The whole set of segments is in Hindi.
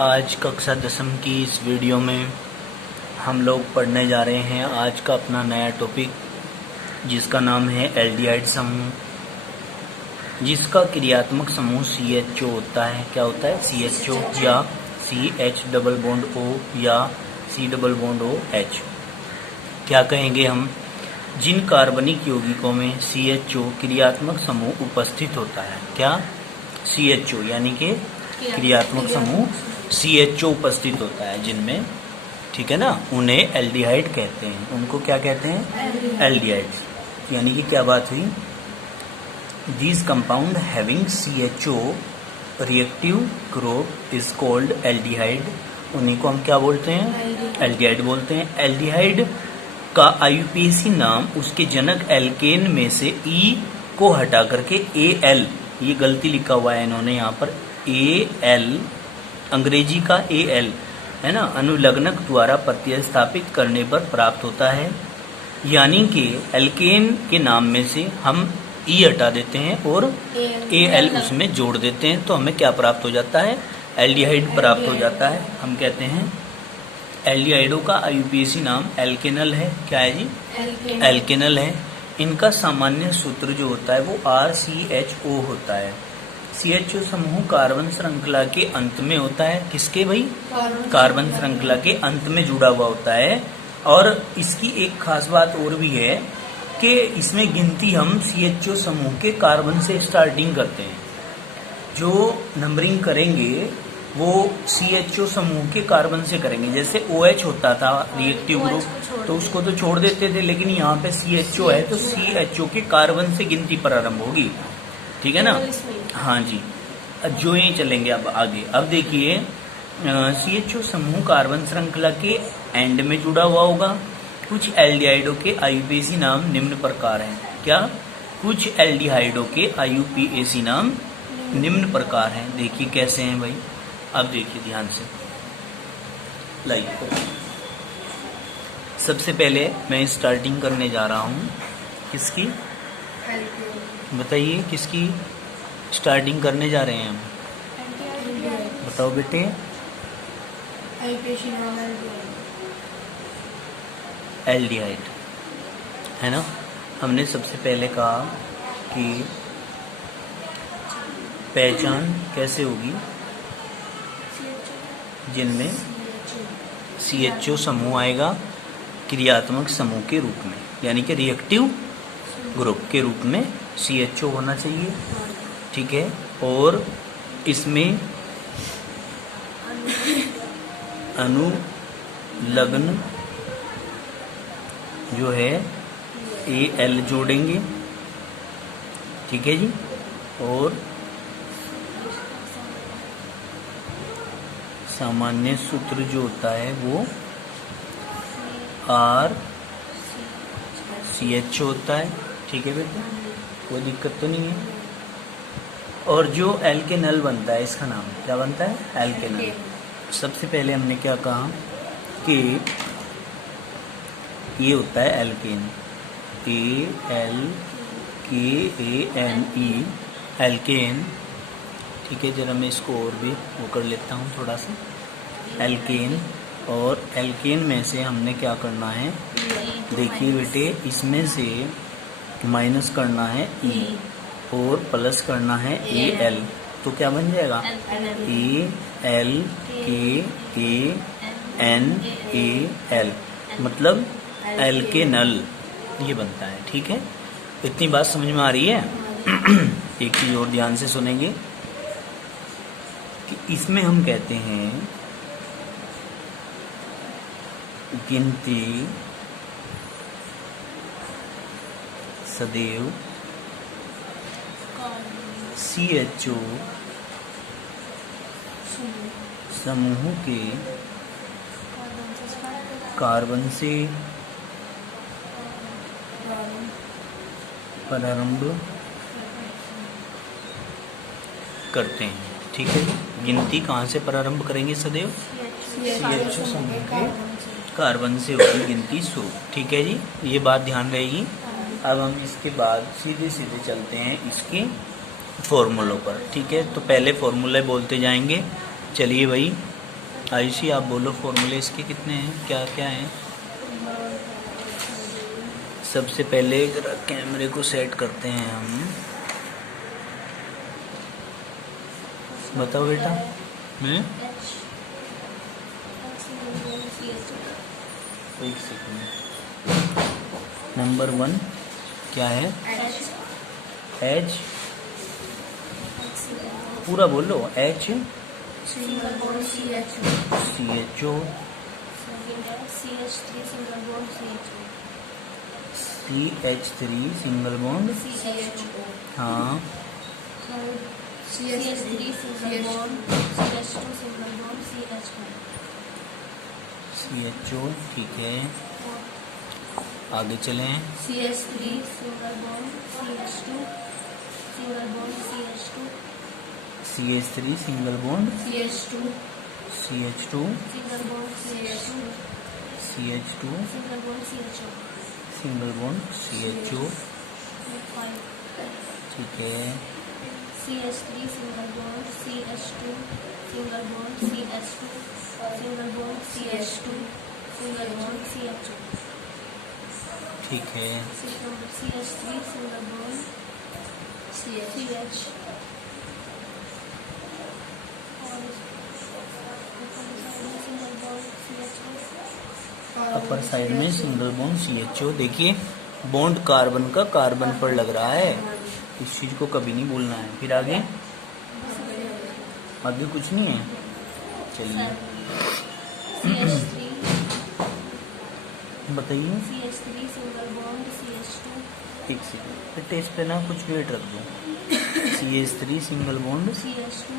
आज कक्षा 10वीं की इस वीडियो में हम लोग पढ़ने जा रहे हैं आज का अपना नया टॉपिक, जिसका नाम है एल्डिहाइड समूह, जिसका क्रियात्मक समूह CHO होता है। क्या होता है? CHO या CH डबल बॉन्ड O या C डबल बॉन्ड OH। क्या कहेंगे हम? जिन कार्बनिक यौगिकों में CHO क्रियात्मक समूह उपस्थित होता है। क्या? CHO यानी कि क्रियात्मक समूह CHO उपस्थित होता है जिनमें, ठीक है ना, उन्हें एल्डिहाइड कहते हैं। उनको क्या कहते हैं? एल्डिहाइड। यानी कि क्या बात हुई? This compound having CHO reactive group is called aldehyde. उन्हीं को हम क्या बोलते हैं? एल्डिहाइड बोलते हैं। एल्डिहाइड का IUPAC नाम उसके जनक एल्केन में से E को हटा करके AL, ये गलती लिखा हुआ है इन्होंने यहाँ पर, AL अंग्रेजी का AL है ना, अनुलग्नक द्वारा प्रतिस्थापित करने पर प्राप्त होता है। यानी कि एल्केन के नाम में से हम E हटा देते हैं और AL उसमें जोड़ देते हैं, तो हमें क्या प्राप्त हो जाता है? एल्डिहाइड प्राप्त हो जाता है। हम कहते हैं एल्डिहाइडों का IUPAC नाम एल्केनल है। क्या है जी? एल्केनल है। इनका सामान्य सूत्र जो होता है वो RCHO होता है। CHO समूह कार्बन श्रृंखला के अंत में होता है। किसके भाई? कार्बन श्रृंखला के अंत में जुड़ा हुआ होता है। और इसकी एक खास बात और भी है कि इसमें गिनती हम CHO समूह के कार्बन से स्टार्टिंग करते हैं। जो नंबरिंग करेंगे वो CHO समूह के कार्बन से करेंगे। जैसे OH होता था रिएक्टिव ग्रुप, तो उसको तो छोड़ देते थे, लेकिन यहाँ पे CHO है तो CHO के कार्बन से गिनती प्रारंभ होगी। ठीक है ना? हाँ जी, जो ये चलेंगे अब आगे। अब देखिए, CHO समूह कार्बन श्रृंखला के एंड में जुड़ा हुआ होगा। कुछ एल्डिहाइडों के IUPAC नाम निम्न प्रकार हैं। क्या? कुछ एल्डिहाइडों के IUPAC नाम निम्न प्रकार हैं। देखिए कैसे हैं भाई, अब देखिए ध्यान से, लाइक सबसे पहले मैं स्टार्टिंग करने जा रहा हूँ। किसकी बताइए? किसकी स्टार्टिंग करने जा रहे हैं हम? बताओ बेटे। एल्डिहाइड है ना। हमने सबसे पहले कहा कि पहचान कैसे होगी? जिनमें CHO समूह आएगा क्रियात्मक समूह के रूप में, यानी कि रिएक्टिव ग्रुप के रूप में CHO होना चाहिए। ठीक है। और इसमें अनुलग्न जो है AL जोड़ेंगे। ठीक है जी। और सामान्य सूत्र जो होता है वो RCHO होता है। ठीक है बेटा, कोई दिक्कत तो नहीं है। और जो एल्केनल बनता है, इसका नाम क्या बनता है? एल्केनल। सबसे पहले हमने क्या कहा कि ये होता है एल्केन, ALKANE, एल्केन। ठीक है, जरा मैं इसको और भी वो कर लेता हूँ थोड़ा सा। एल्केन, और एल्केन में से हमने क्या करना है? देखिए बेटे, इसमें से माइनस करना है E और प्लस करना है AL, तो क्या बन जाएगा? ALKANAL, मतलब एल्केनल ये बनता है। ठीक है, इतनी बात समझ में आ रही है? एक चीज और ध्यान से सुनेंगे कि इसमें हम कहते हैं गिनती सदैव CHO समूह के कार्बन से प्रारंभ करते हैं। ठीक है, गिनती कहाँ से प्रारंभ करेंगे? सदैव CHO समूह के कार्बन से होगी गिनती शुरू। ठीक है जी, ये बात ध्यान रहेगी। अब हम इसके बाद सीधे सीधे चलते हैं इसके फॉर्मूलों पर। ठीक है, तो पहले फॉर्मूले बोलते जाएंगे। चलिए भाई, आयुषी आप बोलो फॉर्मूले इसके कितने हैं, क्या क्या हैं। सबसे पहले जरा कैमरे को सेट करते हैं हम। बताओ बेटा। एक सेकंड। नंबर 1 क्या है? एच। पूरा बोलो। H CHO CH3 single bond. हाँ CHO ठीक है। आगे चलें। CH3 single bond CH2 single bond CH2 CH3 single bond CH2 CH2 single bond CH2 CH2 single bond CHO single bond CHO ठीक है। CH3 single bond CH2 single bond CH2 single bond CH2 single bond CHO ठीक है। CH3 single bond CH upper side में सिंगल बॉन्ड CHO। देखिए बॉन्ड कार्बन का कार्बन पर लग रहा है, इस चीज को कभी नहीं भूलना है। फिर आगे आगे कुछ नहीं है। चलिए बताइए। CH3 सिंगल बॉन्ड CH2 एक सेकंड टेस्ट पे ना कुछ वेट रख दो। CH3 single bond CH2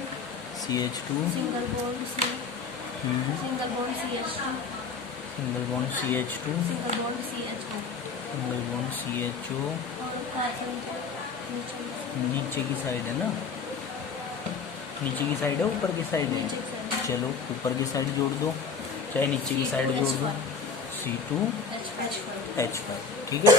CH2 single bond single bond CH2 single bond CH2 single bond CHO single bond CHO। और कार्बन नीचे की साइड है ना, नीचे की साइड है ऊपर की साइड है? नीचे की साइड। चलो ऊपर की साइड जोड़ दो, चाहे नीचे की साइड जोड़ दो। C2H5 ठीक है।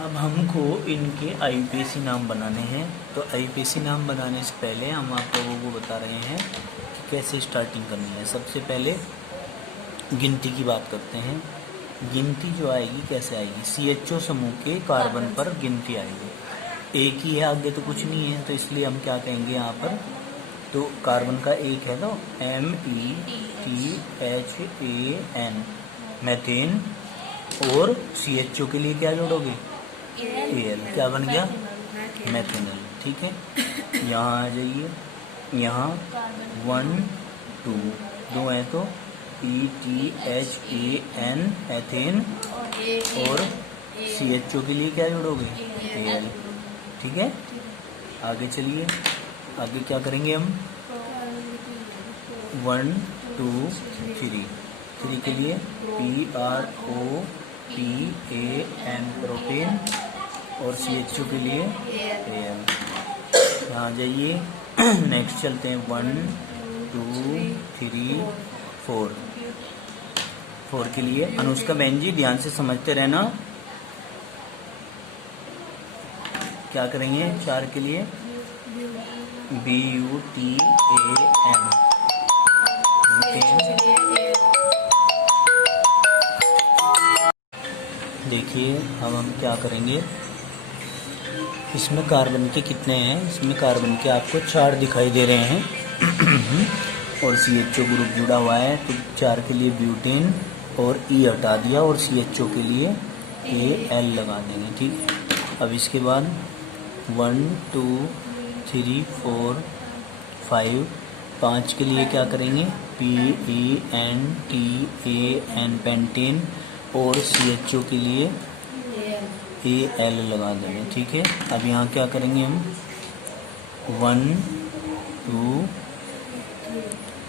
अब हमको इनके IUPAC नाम बनाने हैं, तो IUPAC नाम बनाने से पहले हम आप लोगों को बता रहे हैं कि कैसे स्टार्टिंग करनी है। सबसे पहले गिनती की बात करते हैं। गिनती जो आएगी कैसे आएगी? CHO समूह के कार्बन पर गिनती आएगी। एक ही है, आगे तो कुछ नहीं है, तो इसलिए हम क्या कहेंगे यहाँ पर, तो कार्बन का एक है तो METHAN मैथेन, और CHO के लिए क्या जोड़ोगे? AL। क्या बन गया? मैथेनल ठीक है। यहाँ आ जाइए, यहाँ 1 2 दो है तो ETHAN एथेन, और CHO के लिए क्या जोड़ोगे? AL ठीक है। आगे चलिए, आगे क्या करेंगे हम? 1 2 3 के लिए PROPAN प्रोपेन, और CHO के लिए AL। यहाँ जाइए नेक्स्ट चलते हैं। 1 2 3 4 के लिए अनुष्का बहन जी ध्यान से समझते रहना। क्या करेंगे 4 के लिए? BUTAN देखिए अब हम क्या करेंगे, इसमें कार्बन के कितने हैं? इसमें कार्बन के आपको 4 दिखाई दे रहे हैं और CHO ग्रुप जुड़ा हुआ है, तो 4 के लिए ब्यूटेन और E हटा दिया और CHO के लिए AL लगा देंगे ठीक। अब इसके बाद 1 2 3 4 5 के लिए क्या करेंगे? PENTAN पेंटेन, और CHO के लिए AL लगा देंगे ठीक है। अब यहाँ क्या करेंगे हम? 1 2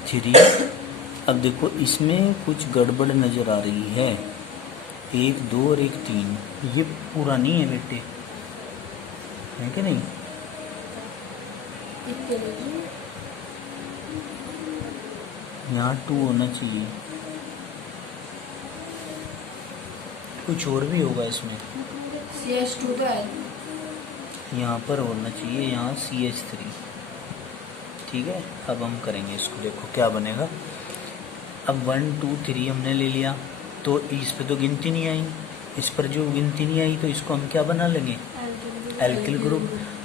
3। अब देखो इसमें कुछ गड़बड़ नज़र आ रही है, 1 2 और 1 3, ये पूरा नहीं है बेटे, है कि नहीं? यहाँ 2 होना चाहिए, कुछ और भी होगा इसमें। CH2 तो है, यहाँ पर होना चाहिए, यहाँ CH3 ठीक है। अब हम करेंगे इसको, देखो क्या बनेगा। अब 1 2 3 हमने ले लिया, तो इस पे तो गिनती नहीं आई, इस पर जो गिनती नहीं आई तो इसको हम क्या बना लेंगे, एल्किल ग्रुप।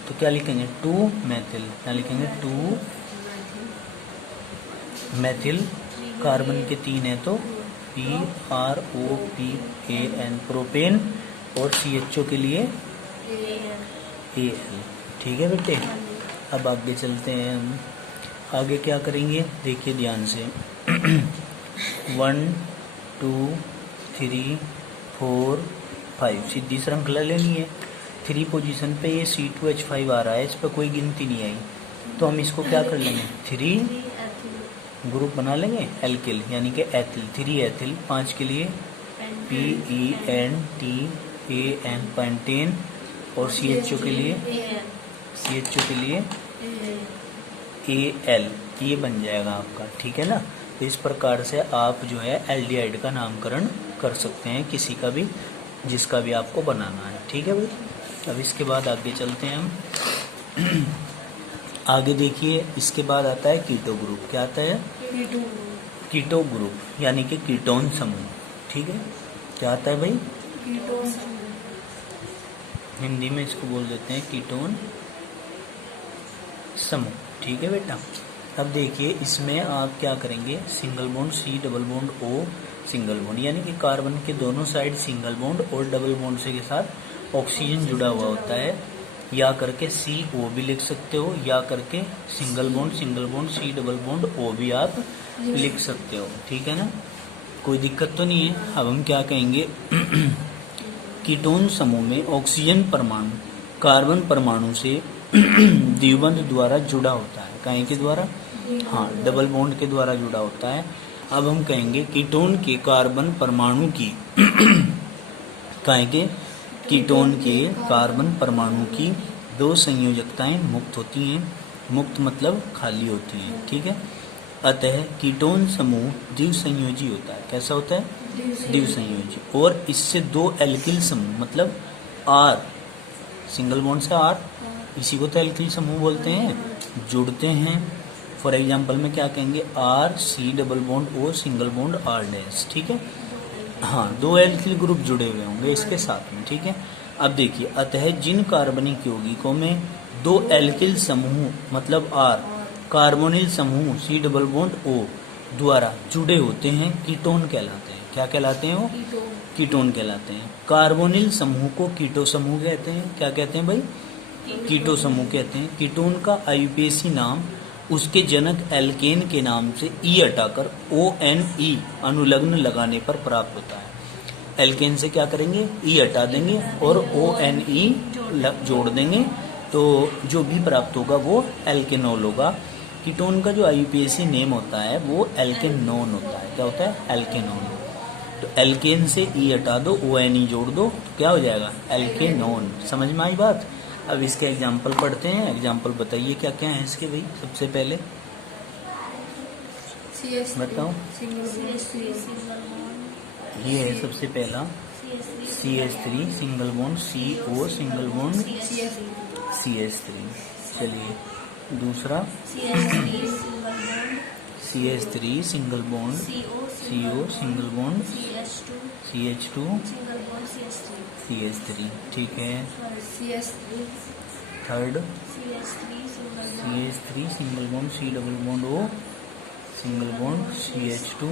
तो क्या लिखेंगे, 2 मेथिल, क्या लिखेंगे 2 मेथिल। कार्बन के 3 है तो PROPAN प्रोपेन, और CHO के लिए AL। ठीक है बेटे, अब आगे चलते हैं हम। आगे क्या करेंगे देखिए ध्यान से। 1 2 3 4 5 सीधी श्रृंखला लेनी है। 3 पोजीशन पे ये C2H5 आ रहा है, इस पर कोई गिनती नहीं आई, तो हम इसको क्या कर लेंगे, 3 ग्रुप बना लेंगे एल्किल, यानी कि एथिल, 3 एथिल। 5 के लिए PENTAN पेंटेन, और CHO के लिए AL, ये बन जाएगा आपका। ठीक है ना, तो इस प्रकार से आप जो है एल्डिहाइड का नामकरण कर सकते हैं, किसी का भी, जिसका भी आपको बनाना है। ठीक है भाई, अब इसके बाद आगे चलते हैं हम। आगे देखिए, इसके बाद आता है कीटो ग्रुप। क्या आता है, कीटो ग्रुप, यानी कि कीटोन समूह। ठीक है, क्या आता है भाई, हिंदी में इसको बोल देते हैं कीटोन समूह। ठीक है बेटा, अब देखिए इसमें आप क्या करेंगे, single bond C double bond O single bond, यानी कि कार्बन के दोनों साइड सिंगल बॉन्ड और डबल बॉन्ड से के साथ ऑक्सीजन जुड़ा हुआ होता है, या करके CO भी लिख सकते हो, या करके single bond C double bond O भी आप लिख सकते हो। ठीक है ना, कोई दिक्कत तो नहीं है। अब हम क्या कहेंगे, कीटोन समूह में ऑक्सीजन परमाणु कार्बन परमाणु से द्विबंध द्वारा जुड़ा होता है। कहीं के द्वारा, हाँ, डबल बॉन्ड के द्वारा जुड़ा होता है। अब हम कहेंगे कीटोन के कार्बन परमाणु की कहें के कीटोन के कार्बन परमाणु की 2 संयोजकताएं मुक्त होती हैं। मुक्त मतलब खाली होती हैं। ठीक है, अतः कीटोन समूह द्विसंयोजी होता है। कैसा होता है, द्विसंयोजी। और इससे 2 एल्किल समूह, मतलब R, सिंगल बॉन्ड से R, इसी को तो एल्किल समूह बोलते हैं, जुड़ते हैं। फॉर एग्जाम्पल में क्या कहेंगे, RC double bond O single bond R dash. ठीक है, हाँ, 2 एल्किल ग्रुप जुड़े हुए होंगे इसके साथ में। ठीक है, अब देखिए, अतः जिन कार्बनिक यौगिकों में 2 एल्किल समूह मतलब R, कार्बोनिल समूह C डबल बॉन्ड O द्वारा जुड़े होते हैं, कीटोन कहलाते हैं। क्या कहलाते हैं वो, कीटोन कहलाते हैं। कार्बोनिल समूह को कीटो समूह कहते हैं। क्या कहते हैं भाई, कीटो समूह कहते हैं। कीटोन का आयुपेसी नाम उसके जनक एल्केन के नाम से E हटाकर ONE अनुलग्न लगाने पर प्राप्त होता है। एल्केन से क्या करेंगे, E हटा देंगे और ONE जोड़ देंगे, तो जो भी प्राप्त होगा वो एल्केनोल होगा। कीटोन का जो आयुपेसी नेम होता है वो एल्केनोन होता है। क्या होता है, एल्केनोन। तो एल्केन से E हटा दो, ONE जोड़ दो, तो क्या हो जाएगा, एल्केनोन। समझ में आई बात। अब इसके एग्जाम्पल पढ़ते हैं। एग्जाम्पल बताइए क्या क्या है इसके भाई। सबसे पहले बताओ, ये है सबसे पहला CH3 single bond CO single bond CH3। चलिए दूसरा CH3 single bond CO single bond CH2 CH3। ठीक है, third CH3 single bond C double bond O single bond CH2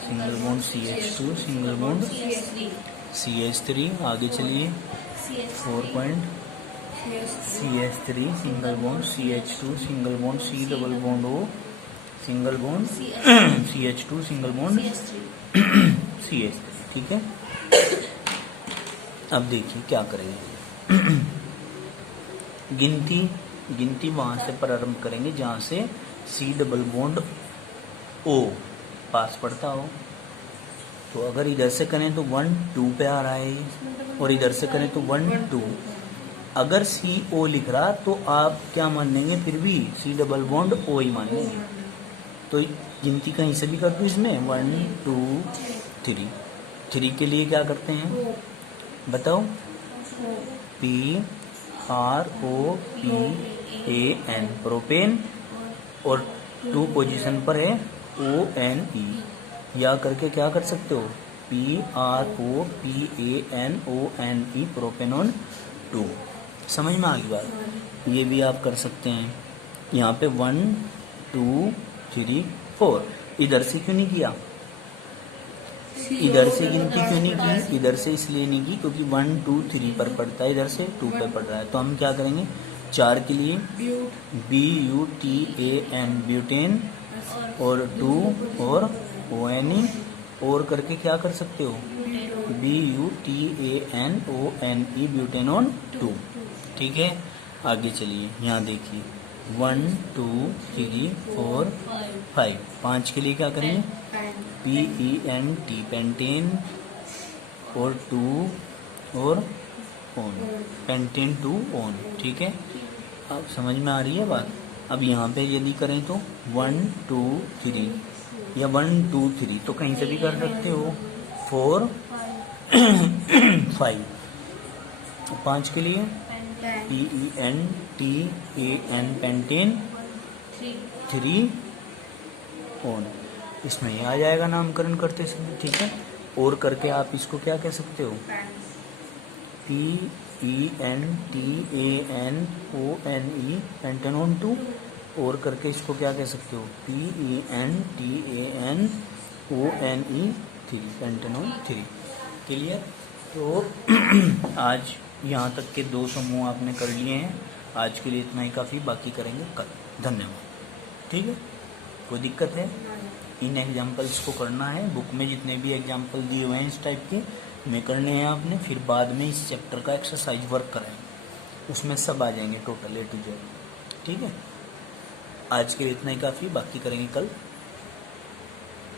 single bond CH2 single bond CH3। आगे चलिए 4 point CH3 single bond CH2 single bond C double bond O single bond CH2 single bond CH3। ठीक है, अब देखिए क्या करेंगे। गिनती वहां से प्रारंभ करेंगे जहां से C डबल बॉन्ड O पास पड़ता हो। तो अगर इधर से करें तो 1 2 पे आ रहा है, और इधर से करें तो 1 2। अगर CO लिख रहा तो आप क्या मान लेंगे, फिर भी C डबल बॉन्ड O ही मान लेंगे। तो गिनती कहीं से भी कर दो इसमें, 1 2 3। 3 के लिए क्या करते हैं बताओ, PROPAN प्रोपेन, और 2 पोजीशन पर है ONE या करके क्या कर सकते हो, PROPANONE प्रोपेनॉन 2। समझ में आ गई बात? ये भी आप कर सकते हैं। यहाँ पे 1 2 3 4, इधर से क्यों नहीं किया, इधर से गिनती क्यों नहीं की, इधर से इसलिए नहीं की क्योंकि 1 2 3 पर पड़ता है, इधर से 2 पर पड़ रहा है। तो हम क्या करेंगे, 4 के लिए BUTAN ब्यूटेन, और 2 और ONE, और करके क्या कर सकते हो, BUTANONE ब्यूटेनॉन 2। ठीक है, आगे चलिए, यहाँ देखिए 1 2 3 4 5, 5 के लिए क्या करेंगे, PENT पेंटेन, और 2 और ON, पेंटेन 2 ON। ठीक है, अब समझ में आ रही है बात? अब यहाँ पे यदि करें तो 1 2 3 या 1 2 3 तो कहीं से भी कर सकते हो, 4 5, 5 के लिए PENTAN पेंटेन, 3 ON। इसमें ये आ जाएगा नामकरण करते समय। ठीक है, और करके आप इसको क्या कह सकते हो, PENTANONE पेंटेनॉन 2, और करके इसको क्या कह सकते हो, PENTANONE 3 पेंटेनॉन 3। क्लियर? तो आज यहाँ तक के 2 समूह आपने कर लिए हैं। आज के लिए इतना ही काफ़ी, बाकी करेंगे कल। धन्यवाद। ठीक है, कोई दिक्कत है? इन एग्जाम्पल्स को करना है, बुक में जितने भी एग्जाम्पल दिए हुए हैं इस टाइप के में करने हैं आपने, फिर बाद में इस चैप्टर का एक्सरसाइज वर्क कराएंगे, उसमें सब आ जाएंगे टोटल A to Z। ठीक है, आज के लिए इतना ही काफ़ी, बाकी करेंगे कल।